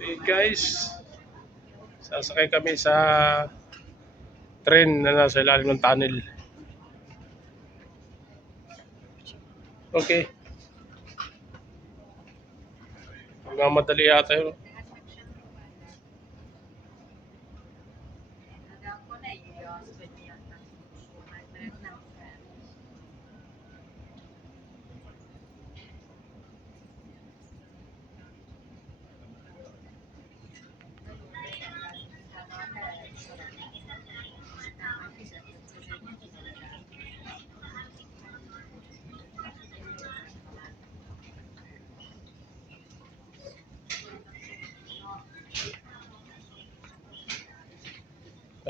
Hey guys, sasakay kami sa train na nasa ilalim ng tunnel. Okay, magmamadali yata yun.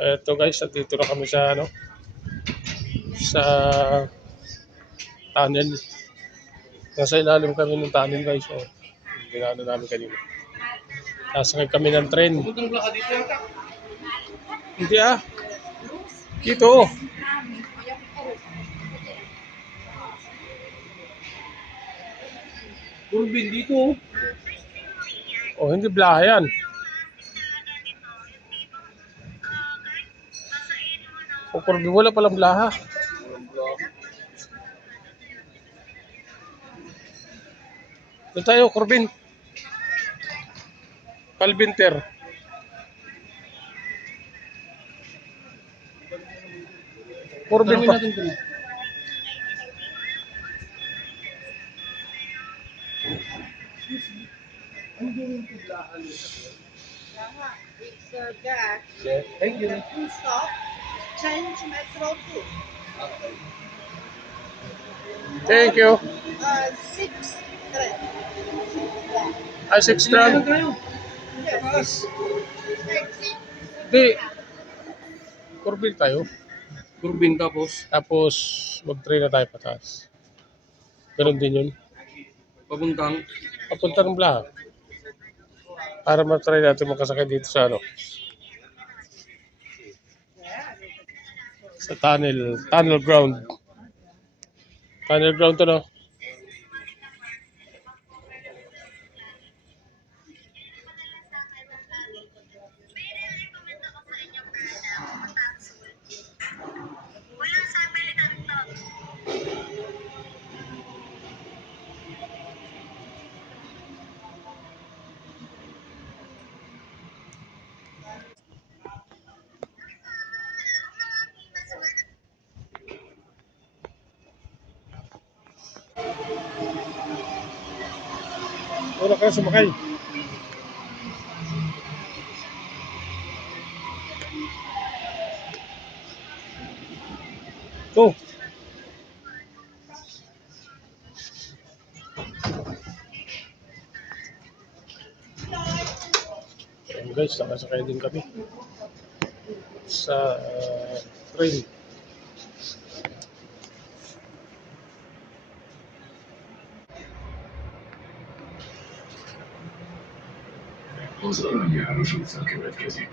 Eto guys, dito na kami sa sa tunnel. Nasa ilalim kami ng tunnel guys. So, ginano namin kanina. Sasakay kami ng train. Hindi dito. Turbin dito. Oh, hindi blaha yan. O, wala palang blaha. Doon tayo, Corbin. Calvinter. Corbin pa. It's gas. Yeah, thank you. Full stop. Change metro 2. Thank you. 6 thread. 6 strand. Yes. Di, Corbin tayo. Turbin tapos Tapos, mag-train na tayo pataas. Ganun din yun. papuntang Papunta ng Blaha. Para matry natin makasakay dito sa sa tunnel ground. Tunnel ground to, no? Wala kayo sumakay. Go. Ayan guys, nakasakay din kami sa train. Pozwolenie różnica következik.